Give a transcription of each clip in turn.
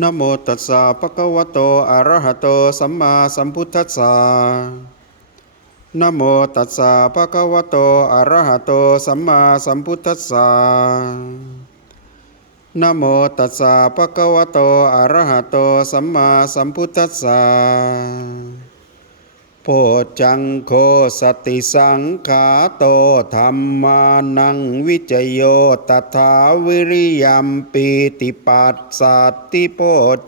นโมตัสสะปะคะวะโตอะระหะโตสัมมาสัมพุทธัสสะนโมตัสสะปะคะวะโตอะระหะโตสัมมาสัมพุทธัสสะนโมตัสสะปะคะวะโตอะระหะโตสัมมาสัมพุทธัสสะ โพจังโคสติสังขาโตธรรมานังวิจโยตถาวิริยมปีติปัสสัตติโพ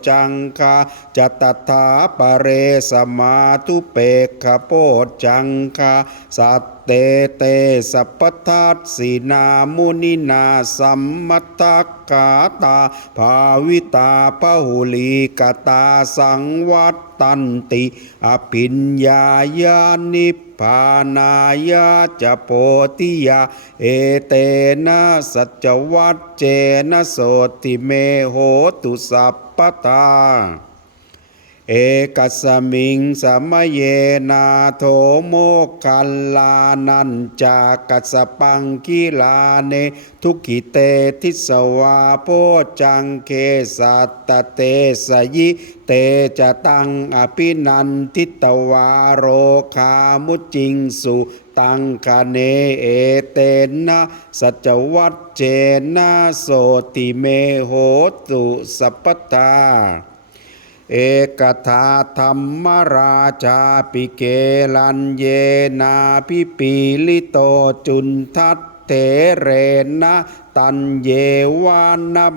จังคาจตถาปเรสมาทุเปกขโพจังคาสัต เตเตสัพพทัสสีนามุนินาสัมมตักกาตาภาวิตาพหุลีกตาสังวัตตันติอภิญญายานิพพานายาจะโพธิยา เอเตนะสัจวัตเจนะโสติเมโหตุสัพพตา เอกัสมิงสมเยนาโทโมคัลลานันจากกัสปังกิลาเน ทุกิเตทิสวาโพจังเคสัตตเตสยิเตจะตังอภินันทิตวาโรคามุจิงสุตังคเนเอเตนะสัจวัตเจนะโสติเมโหตุสัพพตา เอกทาธรรมราชาปิเกลันเยนาพิปีลิโตจุนทัตเถเรนะตันเยวานั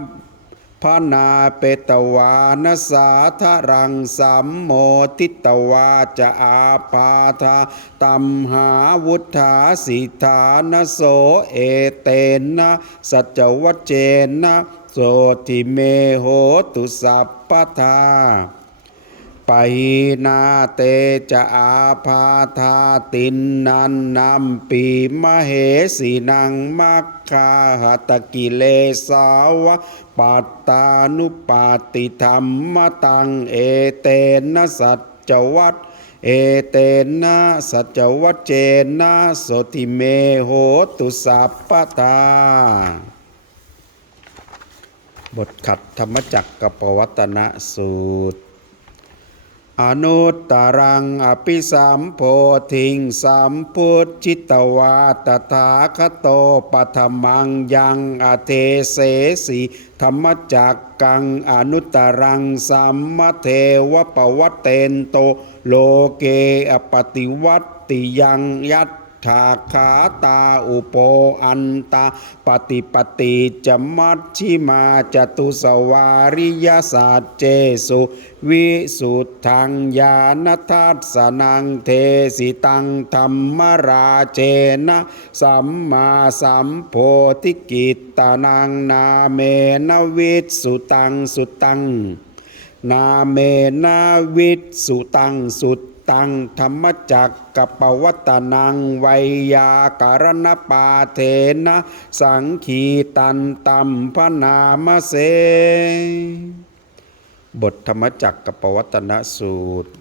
พนาเปตวานสาธรังสัมโมทิตวาจะอาปาทาตัมหาวุธาสิธานโสเอเตนะสัจวัจเจนะ โสติเมโหตุสัพพทาไปนาเตจะอาพาธาตินนันนำปีมเหสีนังมัคคาหตกิเลสาวะปัตตานุปาติธรรมตังเอเตนะสัจวัตเอเตนะสัจวัตเจนะโสติเมโหตุสัพพทา บทขัดธรรมจักกับปวัตนสูตร อนุตตรังอภิสัมโพธิงสัมพุทธิตวาตถาคโตปัทมังยังอเทเสสีธรรมจักกังอนุตตรังสัมมเทวปวัตเตนโตโลเกอปติวัติยังยัต ถาขาตาอุโปอันตาปฏิปติจมัชชิมาจตุสวาริยศาสตเจสุวิสุทธังญาณทัสสนังเทสิตังธรรมราเจนะสัมมาสัมโพธิกิตตานังนาเมนวิสุตังสุตัง นาเมนวิสสุตังสุ ตังธรรมจักกัปวัตนังไวยาการณปาเทนะ สังขีตันตัมพนามเส บทธรรมจักกัปวัตนสูตร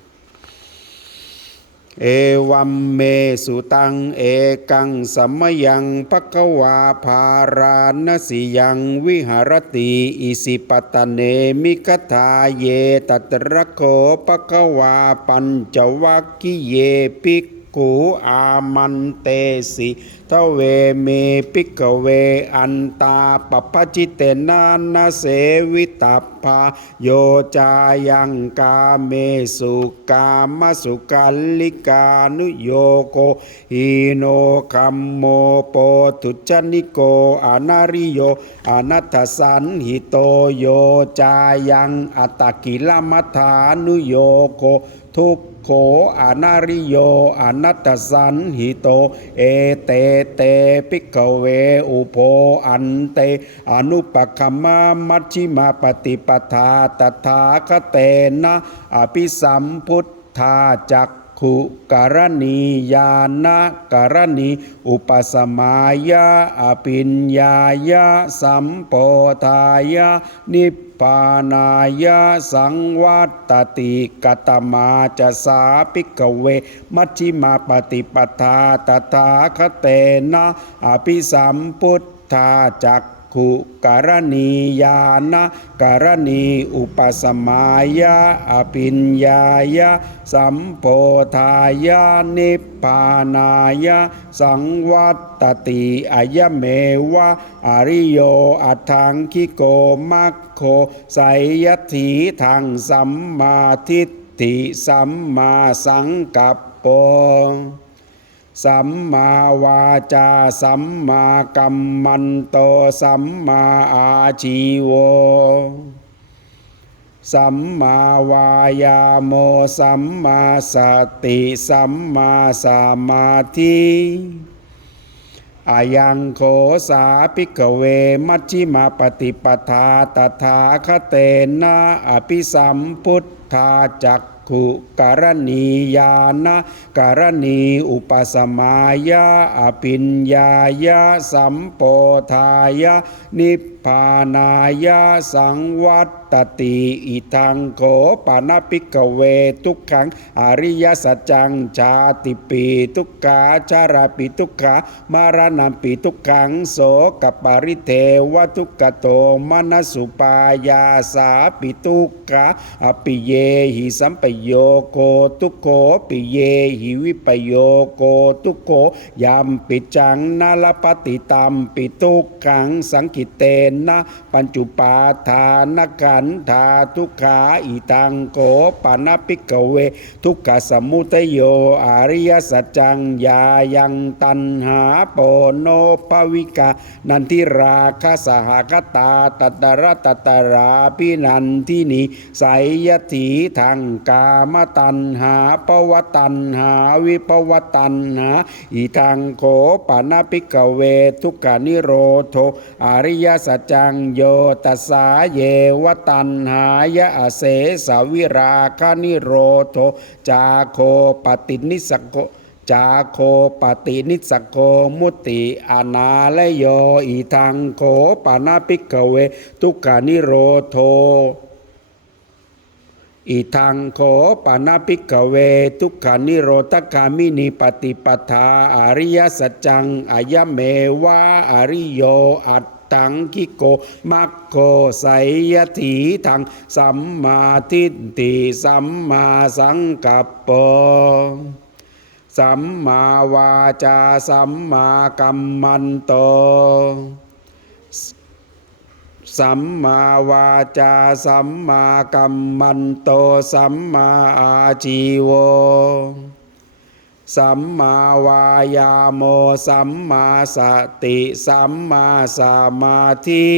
เอวัมเมสุตังเอกังสัมมยังภควาภารานสิยังวิหารติอิสิปตเนมิกทาเยตัตระโคภควาปัญจวัคคิเยปิก ขุอามันเตสิทเวเมปิกเวอันตาปปจิเตนานาเสวิตัพพาโยจายังกาเมสุกามสุกัลลิกานุโยโกหิโนคัมโมโปทุจนิโกอนาริโยอนัตสันหิโตโยจายังอัตกิลมัฏฐานุโยโกทุก โขอนาริโยอนัตสันหิโต เอเตเตปิกเวอุโพอันเต อนุปคัมมามัชชิมาปฏิปทาตถาคเตนะอภิสัมพุทธาจักขุการณียานะการณี อุปสมายาอภิญญายาสัมโพธายานิพ ปานายาสังวัตติกตมาจะสาปิกเว มัชฌิมาปฏิปทาตถาคเตนะอภิสัมพุทธาจัก ขุการณียานะการณีอุปสมายะอภิญญายะสัมโพธายะนิพพานายะสังวัตตติอายะเมวะอริโยอัตถังคิโกมัคโคไสยถีทางสัมมาทิฏฐิสัมมาสังกัปปะ สัมมาวาจา สัมมากัมมันโต สัมมาอาชีโว สัมมาวายาโม สัมมาสติ สัมมาสมาธิอายังโคสาปิกเว มัชฌิมาปฏิปทาตถาคเตนะอภิสัมพุทธาจัก ขุการณียานะการณีอุปสมายะอภิญญายะสัมโพธายะนิพพานายะสังวัตตติอิทังโขปานาปิกเวทุกขังอริยสัจจังชาติปีทุกขาชาราปิทุกขามารณะปิทุกขังโสกปาริเทวทุกขโตมนสุปายาสาปิทุกขาอปิเยหิสัมปโยโกทุกโขปิเยหิวิปโยโกทุกโขยามปิจังนาลปฏิตัมปิทุกขังสังกิเตนะปัญจุปาทานขันธาทุกขาอิตังโกปานาปิกเว ทุกขสมุทโยอริยสัจจังยายังตันหาโปโนภวิกา นันทิราคสหคตาตัตระตัตราพินันทินีไสยถีทางกามตันหาปวตันหาวิปวตันหาอิทังโขปานาปิกเว ทุกขานิโรโทอริยสัจจังโยตสาเยวตันหายะเสสวิราคานิโรโทจาโคปฏินิสโกจาโคปฏินิสโกมุติอนาลโยอีทังโคปานาปิกเว ทุกานิโรโทอิทังโขปานาปิกเว ทุกขานิโรธคามินิปฏิปทาอริยสัจจังอายเมวะอริโยอัต ตังคิโกมัคโคไสยถีทังสัมมาทิฏฐิสัมมาสังกัปปะสัมมาวาจาสัมมากัมมันโต สัมมาวาจาสัมมากัมมันโต สัมมาอาชีโว สัมมาวายาโมสัมมาสติ สัมมาสมาธิ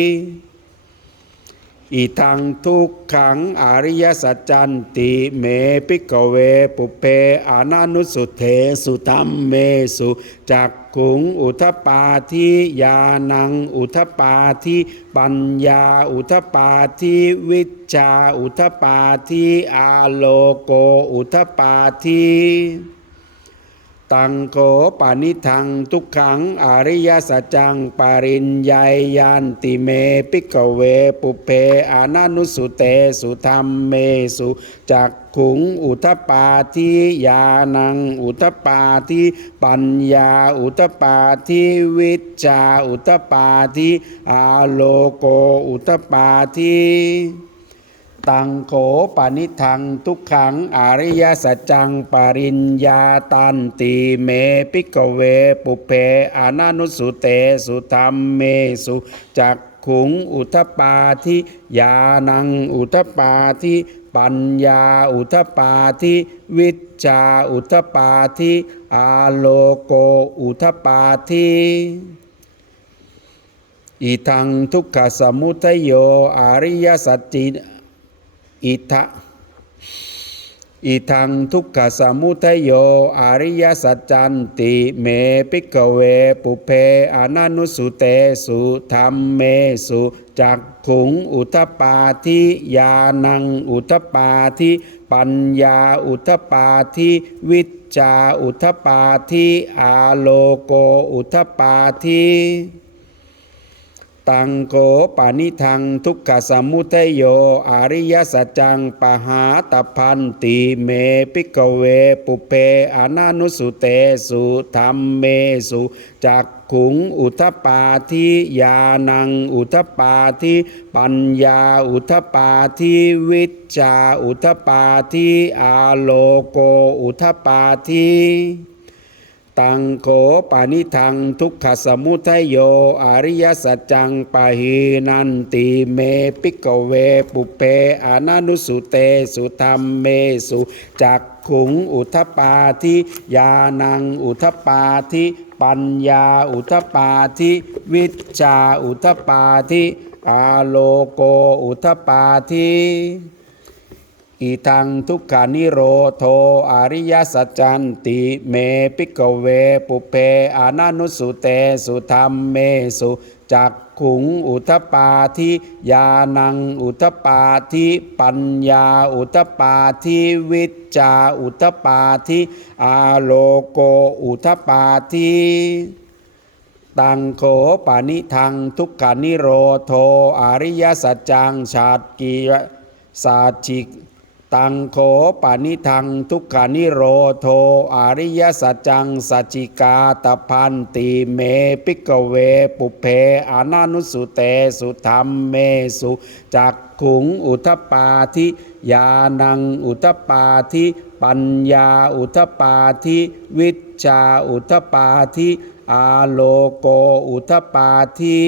อิทังทุกขังอริยสัจจันติเมปิกเวปุเพอานานุสุเทสุธรรมเมสุจักขุงอุทปาทิยานังอุทปาทิปัญญาอุทปาทิวิชชาอุทปาทิอาโลโกอุทปาทิ ตังโขปานิทังทุกขังอริยสัจจังปาริญญายันติเมปิกเวปุเพอานานุสุเตสุธรรมเมสุจักขุงอุทปาทิยานัง อุทปาทิปัญญา อุทปาทิวิชชาอุทปาทิอาโลโกอุทปาทิ ตังโขปานิทังทุกขังอริยสัจจังปริญญาตันติเมปิกเวปุเพอานานุสุเตสุธรรมเมสุจักขุงอุทปาทิยานังอุทปาทิปัญญาอุทปาทิวิชาอุทปาทิอาโลโกอุทปาทิอิทังทุกขสมุทัยโยอริยสัจจิ อิทะอิทังทุกขสมุทัยโยอริยสัจจันติเมปิกเวปุเพอนานุสุเตสุธรรมเมสุจักขุงอุทปาทิยานังอุทปาทิปัญญาอุทปาทิวิชชาอุทปาทิอาโลโกอุทปาทิ ตังโกปานิทังทุกขสมุทัยโยอริยสัจจังปหาตพันติเมปิกเวปุเพอนานุสุเตสุธรรมเมสุจักขุงอุทปาทิญาณังอุทปาทิปัญญาอุทปาทิวิชชาอุทปาทิอาโลโกอุทปาทิ ตังโขปานิทังทุกขสมุทัยโยอริยสัจจังปะหีนันติเมปิกเวปุเพอนานุสุเตสุธรรมเมสุจักขุงอุทปาทิญาณังอุทปาทิปัญญาอุทปาทิวิชาอุทปาทิอาโลโกอุทปาทิ อีทังทุกขานิโรโทอริยสัจจันติเมปิกเวปุเพอานานุสุเตสุธรรมเมสุจักขุงอุทปาทิญาณังอุทปาทิปัญญาอุทปาทิวิจาอุทปาทิอาโลโกอุทปาทิตังโขปานิทังทุกขานิโรโทอริยสัจจังชาติกิยสาจิก ตังโขปานิทังทุกขานิโรโทอริยสัจจังสัจจิกาตพันติเมปิกเวปุเพอานานุสุเตสุธรรมเมสุจักขุงอุทปาทิญาณังอุทปาทิปัญญาอุทปาทิวิชชาอุทปาทิอาโลโกอุทปาทิ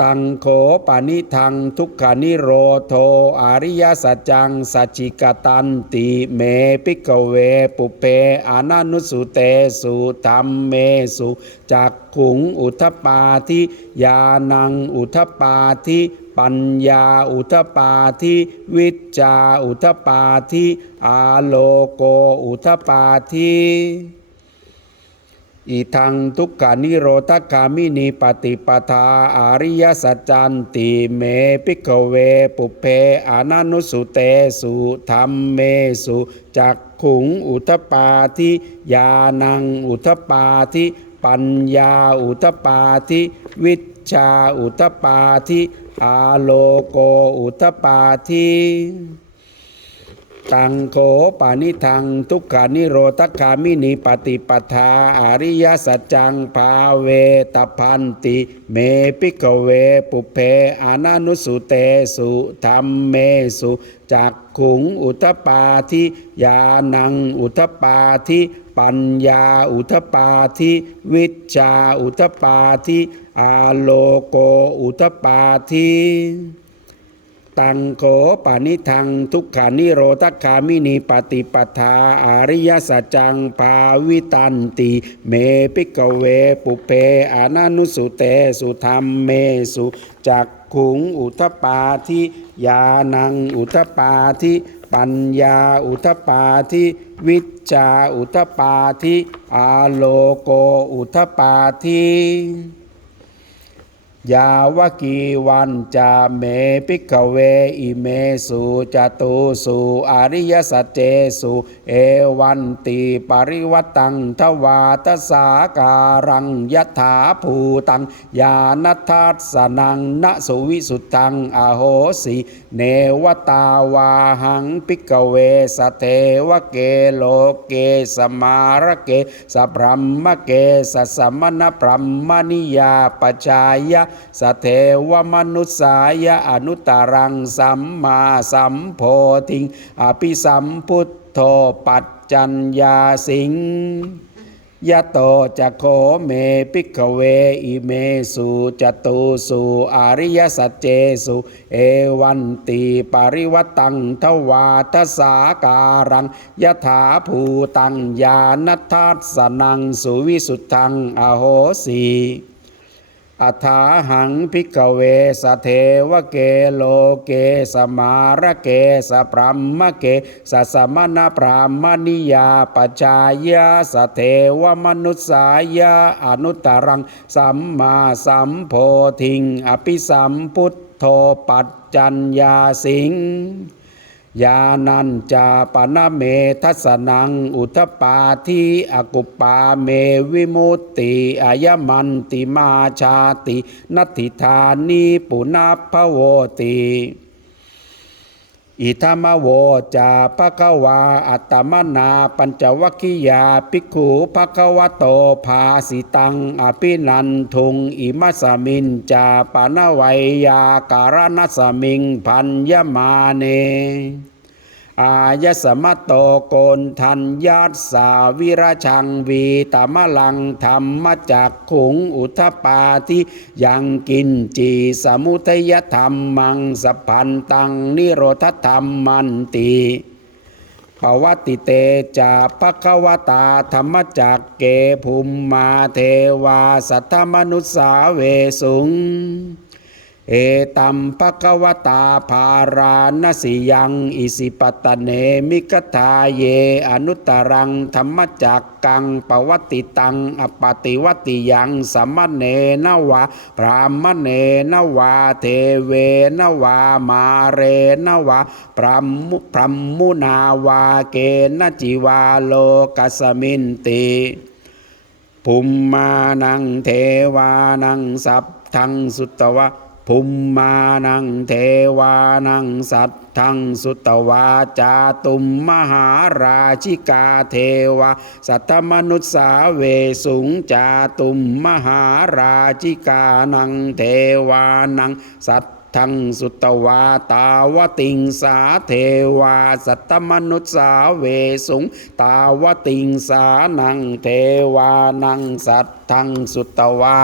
ตังโขปานิทังทุกขานิโรโทอริยสัจจังสัจจิกตันติเมปิกเวปุเพอานานุสุเตสุธรรมเมสุจักขุงอุทปาทิญาณังอุทปาทิปัญญาอุทปาทิวิจจาอุทปาทิอาโลโกอุทปาทิ อีทังทุกขานิโรธกามินีปฏิปทาอาริยสัจจันติเมปิกเวปุเพอานานุสุเตสุธรรมเมสุจักขุงอุทปาทิญาณังอุทปาทิปัญญาอุทปาทิวิชชาอุทปาทิอาโลโกอุทปาทิ ตังโขปานิทัง ทุกขานิโรธคามินีปฏิปทาอริยสัจจังภาเวตพันติ เมปิกเวปุเพอานานุสุเตสุธรรมเมสุจักขุงอุทปาทิญาณังอุทปาทิปัญญาอุทปาทิวิชชาอุทปาทิอาโลโกอุทปาทิ ตังโขปานิทังทุกขานิโรธคามินีปฏิปทาอริยสัจจังภาวิตันติ เมปิกเวปุเพอานานุสุเตสุธรรมเมสุจักขุงอุทปาทิญาณังอุทปาทิปัญญาอุทปาทิวิชชาอุทปาทิอาโลโกอุทปาทิ ยาวกีวันจาเมปิกเวอิเมสุจตุสุอริยสัจเจสุเอวันติปริวัตังทวาตสาการังยถาภูตังญาณทัสสนังนสุวิสุตังอโหสิ เนวตาวาหังปิกเวสเทวเกโลเกสมารเกสพรัมมเกสสมณพรัมมนิยาปชายะสเทวมนุสายะอนุตตรังสัมมาสัมโพธิงอภิสัมพุทโธปัจจัญญาสิง ยะโตจะโคเมปิกเวอิเมสุจตุสุอริยสัจเจสุเอวันตีปริวัตังทวาทสาการังยะถาภูตังญาณทัสสนังสุวิสุทธังอโหสี อัฐาหังพิกเวสเทวเกโลเกสมาระเกสพรัมมเกสสมณพรามณิยาปชายาสเทวมนุสายาอนุตตรังสัมมาสัมโพธิง อภิสัมพุทโธปัจจัญญาสิง ยานันจาปนเมทัสนัง อุทปาทิอกุปาเมวิมุตติอายมันติมาชาตินัตถิธานีปุนาภโวติ อิธรรมโวจาภะคะวา อัตมนา ปัญจวัคคียาภิกขุภะคะวะโตภาสิตัง อภินันทุง อิมัสมินจาปานวัยยาการนัสสมิง พันยมาเน อายสมะโตโกนทันยัสสาวิราชังวีตมะลังธรรมจักขุงอุทปาทิยังกินจีสมุทยธรรมมังสพันตังนิโรธธรรมมันติปวัติเตจาภควตาธรรมจักเกภุมมาเทวาสัทธมนุสสาเวสุง เอตัมภควตาภารานสิยัง อิสิปตเนมิกทาเย อนุตรังธรรมจักกังปวัติตัง อปติวัติยังสัมมเนนวะ พรามเนนวาเทเวนวามาเรนวาพรมุพรหมุนาวาเกนจิวาโลกัสมินติภูมมานังเทวานังสัพทังสุตวะ ภูมมานังเทวานังสัตทังสุตวาจาตุมมหาราชิกาเทวาสัตตมนุษสาเวสุงจาตุมมหาราชิกานังเทวานังสัตทังสุตวาตาวติงสาเทวาสัตตมนุษสาเวสุงตาวติงสานังเทวานังสัตทังสุตวา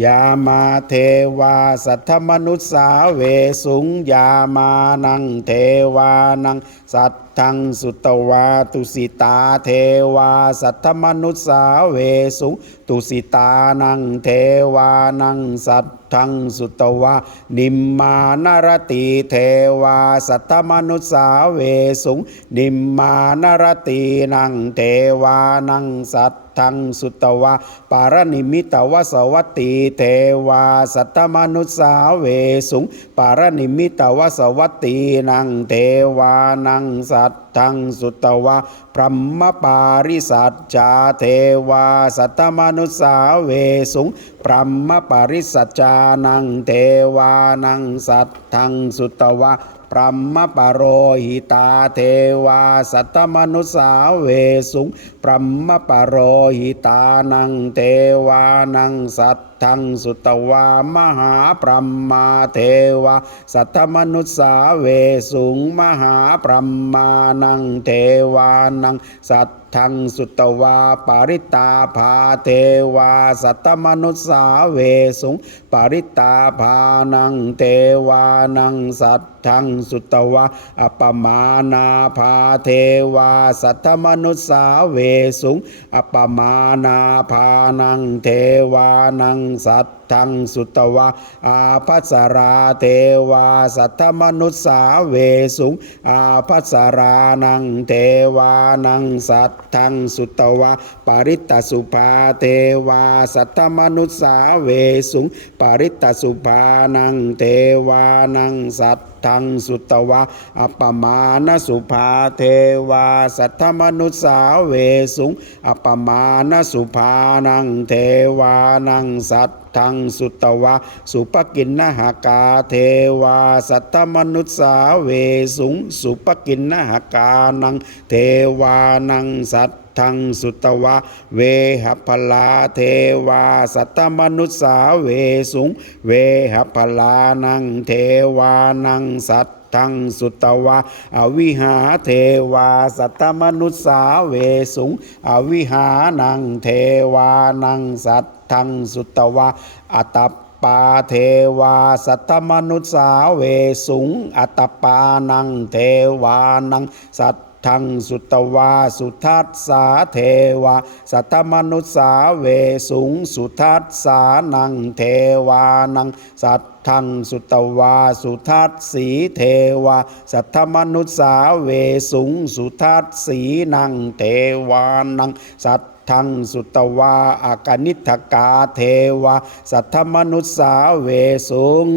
ยามาเทวาสัทธมนุษสาเวสุงยามานังเทวานัง สัตทังสุตวาตุสิตาเทวาสัทธมนุษสาเวสุงตุสิตานังเทวานังสัตทังสุตวานิมมานรติเทวาสัทธมนุษสาเวสุงนิมมานรตินังเทวานังสัท ทังสุตวาปารนิมิตวสวัตติเทวาสัตตมนุสาเวสุงปารนิมิตวสวัตตินังเทวานังสัตทังสุตวาพรหมปาริสัจจาเทวาสัตตมนุสาเวสุงพรหมปาริสัจจานังเทวานังสัตทังสุตวา พรหมปโรหิตาเทวาสัตมนุสสาเวสุงพรหมปโรหิตานังเทวานังสัต ทังสุตวามหาพรหมาเทวาสัตตมนุสสาเวสุงมหาพรหมานังเทวานังสัตทังสุตวาปาริตาภาเทวา สัตตมนุสสาเวสุงปาริตาภานังเทวานังสัตทังสุตวะอปมานาภาเทวา สัทธมนุสสาเวสุงอปมานาภานังเทวานังสัต ทังสุตวะอาภัสราเทวาสัทธมนุสสาเวสุงอาภัสรานังเทวานังสัตทังสุตวะปริตตสุภาเทวาสัทธมนุสสาเวสุงปริตตสุภานังเทวานังสัตทังสุตวะอัปมาณสุภาเทวาสัทธมนุสสาเวสุงอัปปมาณสุภานังเทวานังสัต ทังสุตวะ สุปกินนหกาเทวา สัทธมนุสสาเวสุง สุปกินนหกานัง เทวานังสัตทังสุตวะ เวหพลาเทวา สัตตมนุสสาเวสุง เวหพลานัง เทวานังสัตทังสุตวะ อวิหาเทวา สัตตมนุสสาเวสุง อวิหานังเทวานังสัต ทังสุตวะอัตตปาเทวาสัตมนุสสาเวสุง อัตตปานังเทวานังสัตทังสุตวาสุทัสสาเทวาสัตมนุสสาเวสุง สุทัสสานังเทวานังสัตทังสุตวาสุทัสสีเทวาสัทธมนุสสาเวสุงสุทัสสีนังเทวานังสัต ทังสุตวาอากนิทกาเทวา สัทธมนุสสาเวสุง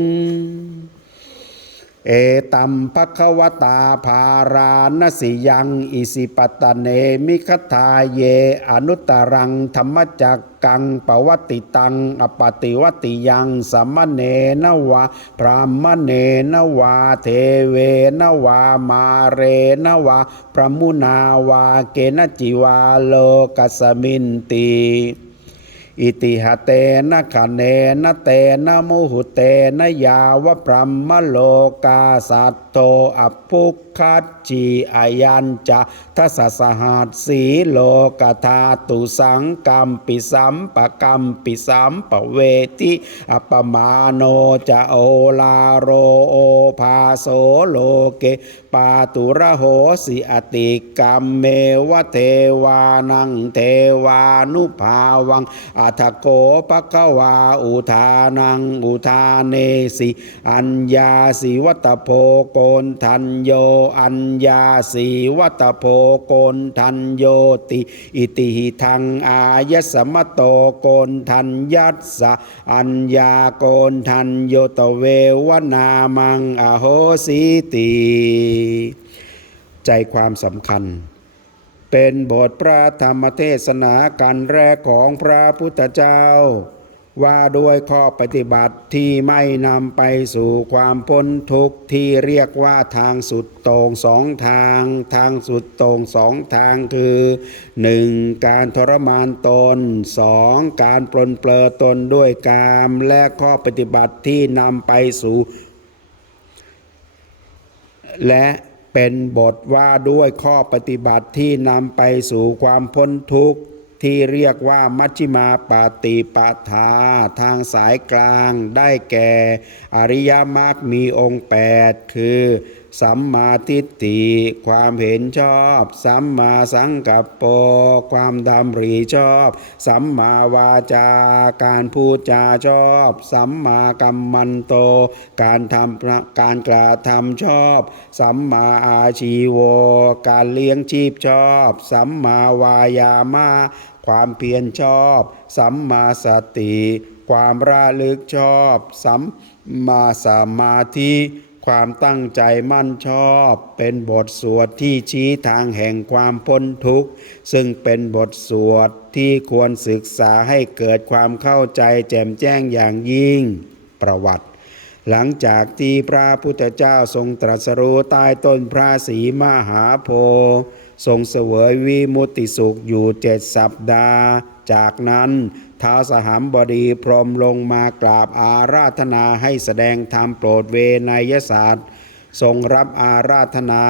เอตัมภควตาภารานสิยังอิสิปตเนมิคทาเย อนุตตรังธรรมจักกังปวัติตัง อปติวติยังสัมมเนนวาพรามเนนวาเทเวนวามาเรนวาพระมุนาวาเกณจิวาโลกัสมินตี อิติหะเตนะคะเนนะเตนะมุหุเตนะยาวะพรัมมโลกาสัตโตอภุก คัจจีอายัญจะทัสสหัสสีโลกธาตุสังกัมปิสัมปะกัมปิสัมปเวทิอปมาโนจะโอลาโรโอภาโสโลเกปาตุระโหสิอติกรรมเมวเทวานังเทวานุภาวังอัทโกปะกวาอุทานังอุทาเนสิ อัญญาสิวัตโพโกนทันโยอัญญาสิวัตโพโกนทันโยติ อิติหิทังอายสมโตโกนทันยัสสะอัญญาโกนทันโยตเววนามังอโหสิติใจความสำคัญเป็นบทพระธรรมเทศนากันแรกของพระพุทธเจ้า ว่าด้วยข้อปฏิบัติที่ไม่นำไปสู่ความพ้นทุกข์ที่เรียกว่าทางสุดโต่งสองทาง ทางสุดโต่งสองทางคือ 1. การทรมานตน 2. การปลนเปลือตนด้วยกามและข้อปฏิบัติที่นำไปสู่ และเป็นบทว่าด้วยข้อปฏิบัติที่นำไปสู่ความพ้นทุกข์ ที่เรียกว่ามัชฌิมาปาติปทา ทางสายกลางได้แก่ อริยมรรคมีองค์ 8 คือสัมมาทิฏฐิความเห็นชอบ สัมมาสังกัปโป ความดำริชอบ สัมมาวาจาการพูดจาชอบ สัมมากัมมันโต การทำการกระทำชอบ สัมมาอาชีโว การเลี้ยงชีพชอบ สัมมาวายามะ ความเพียรชอบ สัมมาสติ ความระลึกชอบ สัมมาสมาธิความตั้งใจมั่นชอบ เป็นบทสวดที่ชี้ทางแห่งความพ้นทุกข์ ซึ่งเป็นบทสวดที่ควรศึกษาให้เกิดความเข้าใจแจ่มแจ้งอย่างยิ่งประวัติ หลังจากที่พระพุทธเจ้าทรงตรัสรู้ใต้ต้นพระศรีมหาโพธิ์ ทรงเสวยวิมุติสุขอยู่เจ็ดสัปดาห์ จากนั้นท้าสหัมบดีพรหมลงมากราบอาราธนาให้แสดงธรรมโปรดเวนยศาสตร์ทรงรับอาราธนา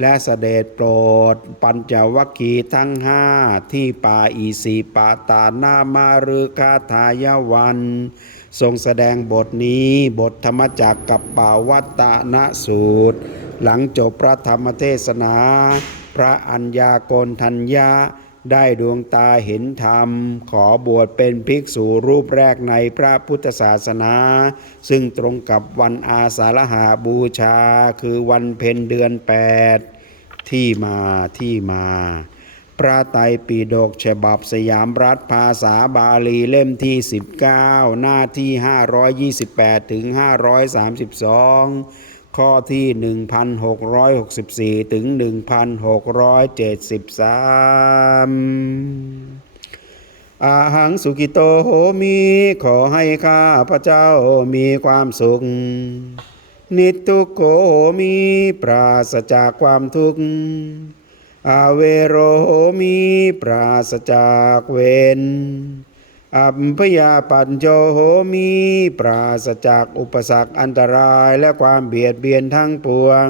และเสด็จโปรด ปัญจวัคคีย์ทั้งห้าที่ป่าอีสีปาตานามารุคาทายวัน ทรงแสดงบทนี้บทธรรมจักกับป่าวัตตนสูตร หลังจบพระธรรมเทศนา พระอัญญาโกณทัญญาได้ดวงตาเห็นธรรม ขอบวชเป็นภิกษุรูปแรกในพระพุทธศาสนา ซึ่งตรงกับวันอาสาฬหาบูชา คือวันเพ็ญเดือนแปดที่มาที่มา พระไตรปิฎกฉบับสยามรัฐภาษาบาลีเล่มที่ 19 หน้าที่ 528 ถึง 532 ข้อที่ 1664 ถึง 1673อาหังสุกิโตโหมี ขอให้ข้าพระเจ้ามีความสุข นิตทุกโขโหมี ปราศจากความทุกข์อาเวโรโหมี ปราศจากเวร อัมพยาปัญโจโหมีปราศจากอุปสรรคอันตรายและความเบียดเบียนทั้งปวง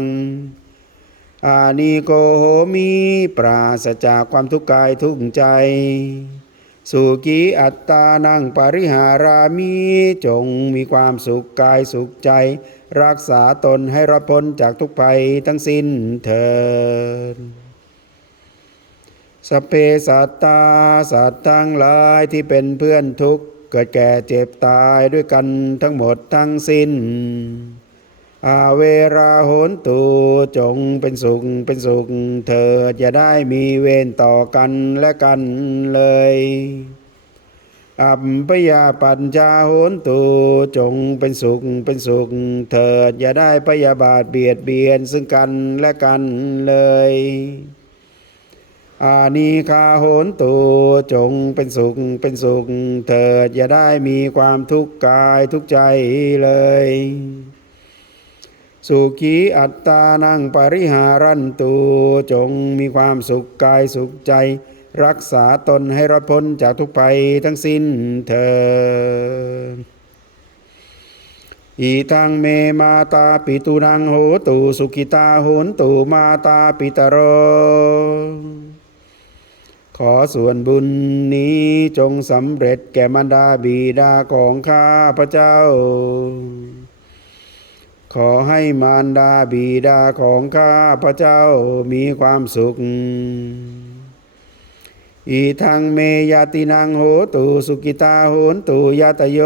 อานิโกโหมีปราศจากความทุกข์กายทุกข์ใจ สุขีอัตตานังปริหารามีจงมีความสุขกายสุขใจ รักษาตนให้รอดพ้นจากทุกภัยทั้งสิ้นเถิด สเพสัตตาสัตว์ทั้งหลายที่เป็นเพื่อนทุกข์เกิดแก่เจ็บตายด้วยกันทั้งหมดทั้งสิ้น อาเวราโหนตูจงเป็นสุขเป็นสุขเถิดอย่าได้มีเวรต่อกันและกันเลย อัปปยาปัญจาโหนตุจงเป็นสุขเป็นสุขเถิดอย่าได้พยาบาทเบียดเบียนซึ่งกันและกันเลย อานีคาโหนตุจงเป็นสุขเป็นสุข เถิดอย่าได้มีความทุกข์กายทุกใจเลย สุขีอัตตานังปริหารันตุจงมีความสุขกายสุขใจ รักษาตนให้รอดพ้นจากทุกภัยทั้งสิ้นเถิดอีทังเมมาตาปิตุนังโหตุสุขิตาโหนตุมาตาปิตโร อส่วนบุญนี้จงสำเร็จแก่มารดาบิดาของข้าพระเจ้า ขอให้มารดาบิดาของข้าพระเจ้ามีความสุข อีทังเมยาตินังโหตุสุกิตาโหนตุยาตโย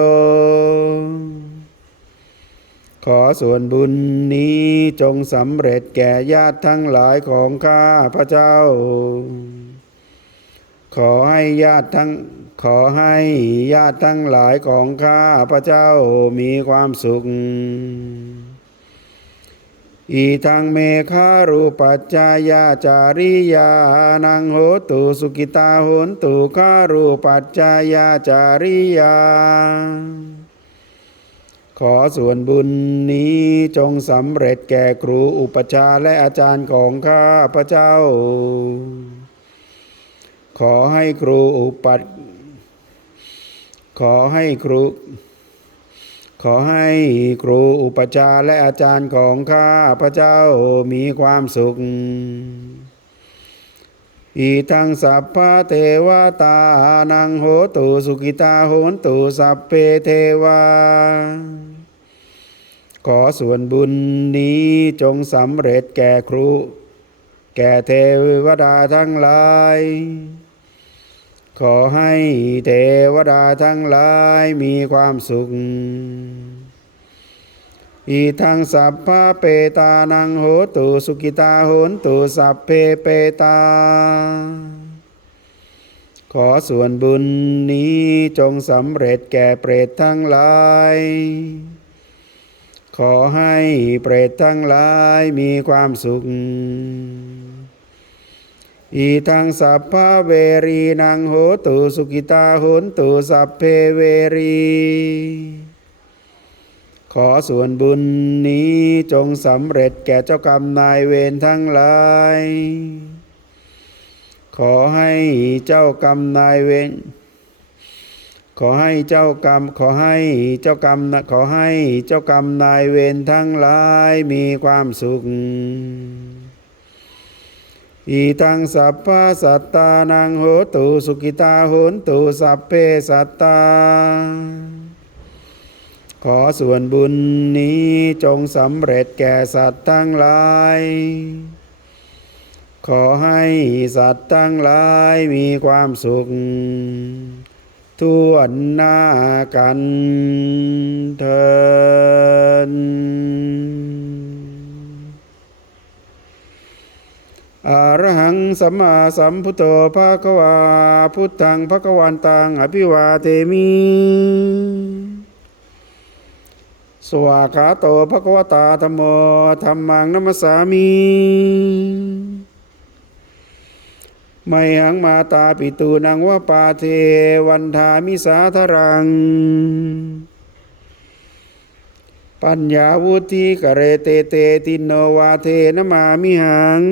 ขอส่วนบุญนี้จงสำเร็จแก่ญาติทั้งหลายของข้าพระเจ้า ขอให้ญาติทั้งขอให้ญาติทั้งหลายของข้าพระเจ้ามีความสุข อีทางเมฆารูปัจจายาจาริยานังโหตุสุกิตาโหนตุคารูปัจจายาจาริยา ขอส่วนบุญนี้จงสำเร็จแก่ครูอุปชาและอาจารย์ของข้าพระเจ้า ขอให้ครูอุปัตขอให้ครู ขอให้ครูอุปชฌาและอาจารย์ของข้าพระเจ้ามีความสุข อีทังสัพพะเทวตานังโหตุสุกิตาโหนตุสัพเพเทวาขอส่วนบุญนี้จงสำเร็จแก่ครู แก่เทวดาทั้งหลาย ขอให้เทวดาทั้งหลายมีความสุข อีทังสัพพะเปตานังโหตุสุกิตาโหนตุสัพเพเปตา ขอส่วนบุญนี้จงสำเร็จแก่เปรตทั้งหลาย ขอให้เปรตทั้งหลายมีความสุข อีทังสัพพะเวรีนังโหตุสุกิตาโหนตุสัพเพเวรี ขอส่วนบุญนี้จงสำเร็จแก่เจ้ากรรมนายเวรทั้งหลาย ขอให้เจ้ากรรมนายเวรขอให้เจ้ากรรมขอให้เจ้ากรรมขอให้เจ้ากรรมนายเวรทั้งหลายมีความสุข อีทังสัพพะสัตตานังโหตุสุกิตาโหนตุสัพเพสัตตา ขอส่วนบุญนี้จงสำเร็จแก่สัตว์ทั้งหลาย ขอให้สัตว์ทั้งหลายมีความสุขทั่วหน้ากันเถิน อรหังสัมมาสัมพุทโธภาควา พุทธังภควันตังอภิวาเทมิ สวาขาโตภควตาธรรมโมธรรมังนัมสสามิไมหังมาตาปิตูนังวะปาเทวันทามิสาธรัง ปัญญาวุธิกเรเตเตตินโนวาเทนมามิหัง